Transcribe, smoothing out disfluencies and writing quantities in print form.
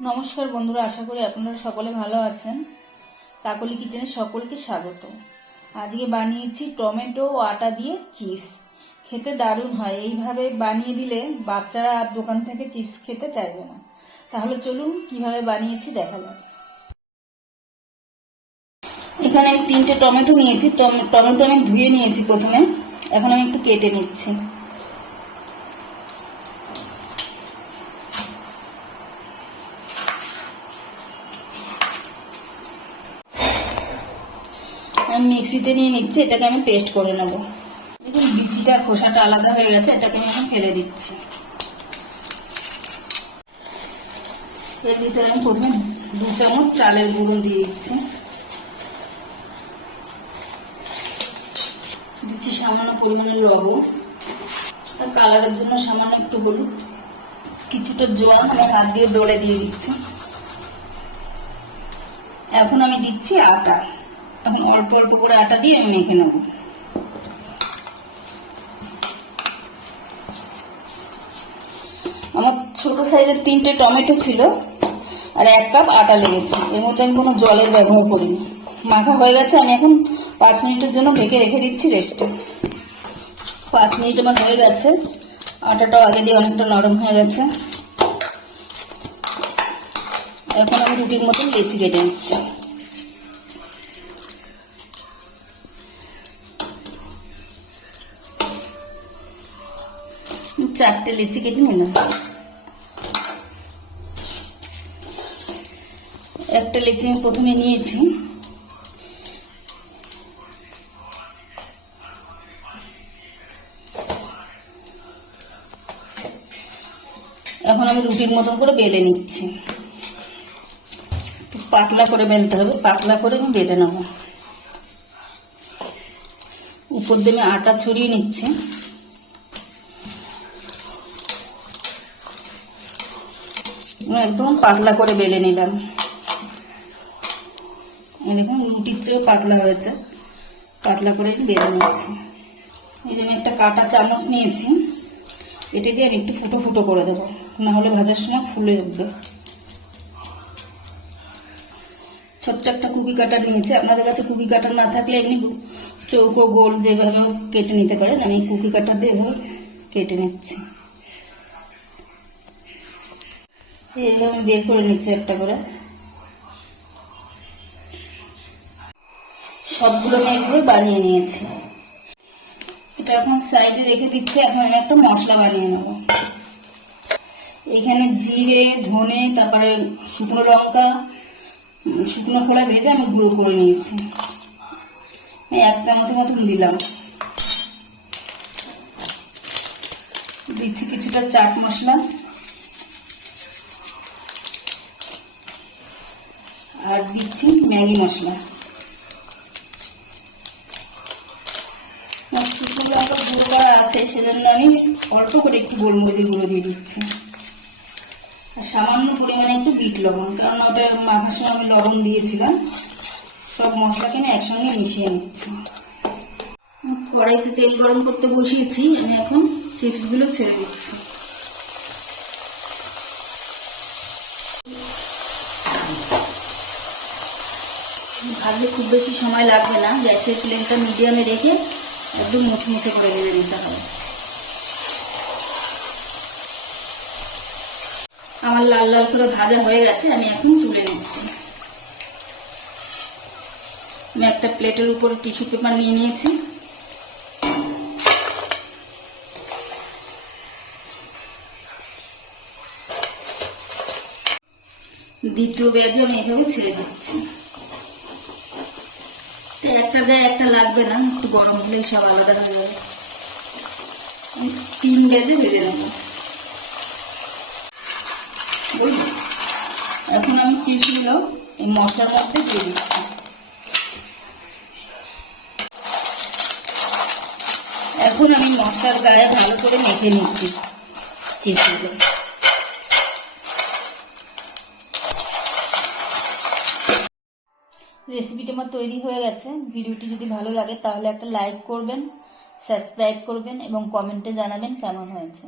নমস্কার বন্ধুরা, আশা করি আপনারা সকলে ভালো আছেন। কাকলি কিচেনে সকলকে স্বাগত। আজকে বানিয়েছি টমেটো ও আটা দিয়ে চিপস। খেতে দারুণ হয়। এইভাবে বানিয়ে দিলে বাচ্চারা আর দোকান থেকে চিপস খেতে চাইবে না। তাহলে চলুন কিভাবে বানিয়েছি দেখা যাক। এখানে আমি 3টে টমেটো নিয়েছি। টমেটো আমি ধুয়ে নিয়েছি প্রথমে। এখন আমি একটু কেটে নিচ্ছি। আমি মিক্সিতে নিয়ে নিচ্ছি, এটাকে আমি পেস্ট করে নেব। দেখুন বিচিটার খোসাটা আলাদা হয়ে গেছে, এটাকে আমি এখন ফেলে দিচ্ছি। এর ভিতরে আমি প্রথমে 2 চামচ চালের গুঁড়ো দিয়ে দিচ্ছি। দিচ্ছি সামান্য পরিমাণে লবণ, আর কালারের জন্য সামান্য একটু হলুদ, কিছুটা জল আমি হাত দিয়ে ডলে দিয়ে দিচ্ছি। এখন আমি দিচ্ছি আটা। এখন অল্প অল্প করে আটা দিয়ে আমি মেখে নেব। আমার ছোট সাইজের 3টে টমেটো ছিল আর 1 কাপ আটা লেগেছে। এর মধ্যে আমি কোনো জলের ব্যবহার করিনি। মাখা হয়ে গেছে। আমি এখন 5 মিনিটের জন্য ঢেকে রেখে দিচ্ছি রেস্টে। 5 মিনিট আমার হয়ে গেছে। আটাটাও আগে দিয়ে অনেকটা নরম হয়ে গেছে। এখন আমি রুটির মতন লেচি কেটে নিচ্ছি। চারটে লেচি কেটে নিলাম। একটা লেচি আমি প্রথমে নিয়েছি। এখন আমি রুটির মতন করে বেলে নিচ্ছি। একটু পাতলা করে বেলতে হবে, পাতলা করে আমি বেলে নেব। উপর দিয়ে আমি আটা ছড়িয়ে নিচ্ছি। একদম পাতলা করে বেলে নিলাম। দেখুন রুটির চেয়েও পাতলা হয়েছে। পাতলা করে বেলে নিচ্ছি। এই যে আমি একটা কাটা চামচ নিয়েছি, এটা দিয়ে আমি একটু ফুটো ফুটো করে দেবো, না হলে ভাজার সময় ফুলে উঠবে। ছোট্ট একটা কুকি কাটার নিয়েছি। আপনাদের কাছে কুকি কাটার না থাকলে এমনি চৌকো গোল যেভাবে কেটে নিতে পারেন। আমি কুকি কাটার দিয়ে এভাবে কেটে নিচ্ছি। এগুলো আমি বের করে নিচ্ছি একটা করে। সবগুলো আমি এইভাবে বানিয়ে নিয়েছি। এটা এখন সাইডে রেখে দিচ্ছি। এখন আমি একটা মশলা বানিয়ে নেব। এখানে জিরে, ধনে, তারপরে শুকনো লঙ্কা, শুকনো খোলা ভেজে আমি গুঁড়ো করে নিয়েছি। আমি 1 চামচের মতন দিলাম। দিচ্ছি কিছুটা চাট মশলা, আর দিচ্ছি ম্যাগি মশলা। শুকনো লঙ্কা গুঁড়ো করা আছে, সেজন্য আমি অল্প করে একটু গোলমরিচের গুঁড়ো দিয়ে দিচ্ছি। আর সামান্য পরিমাণে একটু বিট লবণ, কারণ ওটা মাখার সময় আমি লবণ দিয়েছিলাম। সব মশলাকে আমি একসঙ্গে মিশিয়ে নিচ্ছি। কড়াইতে তেল গরম করতে বসিয়েছি। আমি এখন চিপসগুলো ছেড়ে দিচ্ছি। ভাজতে খুব বেশি সময় লাগবে না। গ্যাসের ফ্লেমটা মিডিয়ামে রেখে একদম মুচমুচে করে ভেজে নিতে হবে। আমার লাল লাল করে ভাজা হয়ে গেছে। আমি এখন তুলে নিচ্ছি। আমি একটা প্লেটের উপর টিস্যু পেপার নিয়ে নিয়েছি। দ্বিতীয় ব্যাগে আমি এভাবে ছেড়ে দিচ্ছি। একটা গায়ে একটা লাগবে না, একটু গরম হলে সব আলাদা হয়ে যাবে। 3 ব্যাগে ভেজে নেব। এখন আমি চিপসগুলো এই মশলার মধ্যে দিয়ে দিচ্ছি। এখন আমি মশলার গায়ে ভালো করে মেখে নিচ্ছি চিপসগুলো। রেসিপিটা আমার তৈরি হয়ে গেছে। ভিডিওটি যদি ভালো লাগে তাহলে একটা লাইক করবেন, সাবস্ক্রাইব করবেন এবং কমেন্টে জানাবেন কেমন হয়েছে।